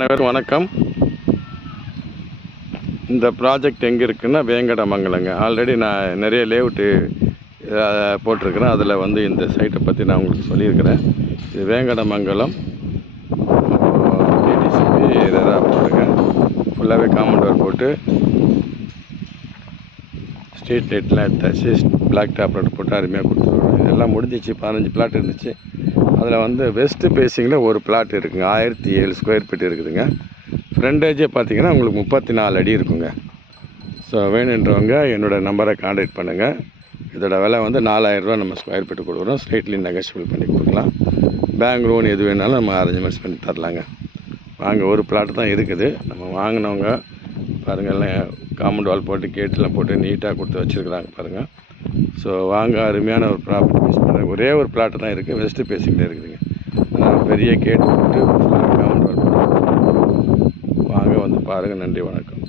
அனைவரும் வணக்கம். இந்த ப்ராஜெக்ட் எங்கே இருக்குன்னா வேங்கடமங்கலங்க. ஆல்ரெடி நான் நிறைய லேஅவுட்டு போட்டிருக்கிறேன். அதில் வந்து இந்த சைட்டை பற்றி நான் உங்களுக்கு சொல்லியிருக்கிறேன். இது வேங்கடமங்கலம் டிடிசிபி இதாக போட்டுருங்க. ஃபுல்லாகவே காம்பவுண்ட் வால் போட்டு ஸ்ட்ரீட் லைட்லாம் எடுத்தாச்சு. பிளாக் டாப் ரோடு போட்டு அருமையாக கொடுத்துருவோம். இதெல்லாம் முடிஞ்சிச்சு. 15 பிளாட் இருந்துச்சு. அதில் வந்து வெஸ்ட்டு பேசிங்கில் ஒரு பிளாட் இருக்குங்க. 1007 ஸ்கொயர் ஃபீட் இருக்குதுங்க. ஃப்ரண்டேஜே பார்த்தீங்கன்னா உங்களுக்கு 34 அடி இருக்குங்க. ஸோ வேணுன்றவங்க என்னோடய நம்பரை கான்டாக்ட் பண்ணுங்கள். இதோட விலை வந்து 4000 ரூபா நம்ம ஸ்கொயர் ஃபீட்டு கொடுக்குறோம். ஸ்ட்ரெயிட்லி நெகோஷியபிள் பண்ணி கொடுக்கலாம். பேங்க் லோன் எது வேணாலும் நம்ம அரேஞ்ச்மெண்ட்ஸ் பண்ணி தரலாங்க. வாங்க, ஒரு பிளாட் தான் இருக்குது. நம்ம வாங்கினவங்க பாருங்கள், காம்பவுண்ட் வால் போட்டு கேட்டெலாம் போட்டு நீட்டாக கொடுத்து வச்சுருக்குறாங்க பாருங்கள். ஸோ வாங்க, அருமையான ஒரு ப்ராப்பர்ட்டி யூஸ் பண்ணுறேன். ஒரே ஒரு பிளாட்டு தான் இருக்குது. வெஸ்ட்டு பேசிங்கில் இருக்குதுங்க. பெரிய கேட் போட்டு காம்பவுண்ட் வால் போட்டு வாங்க, வந்து பாருங்கள். நன்றி, வணக்கம்.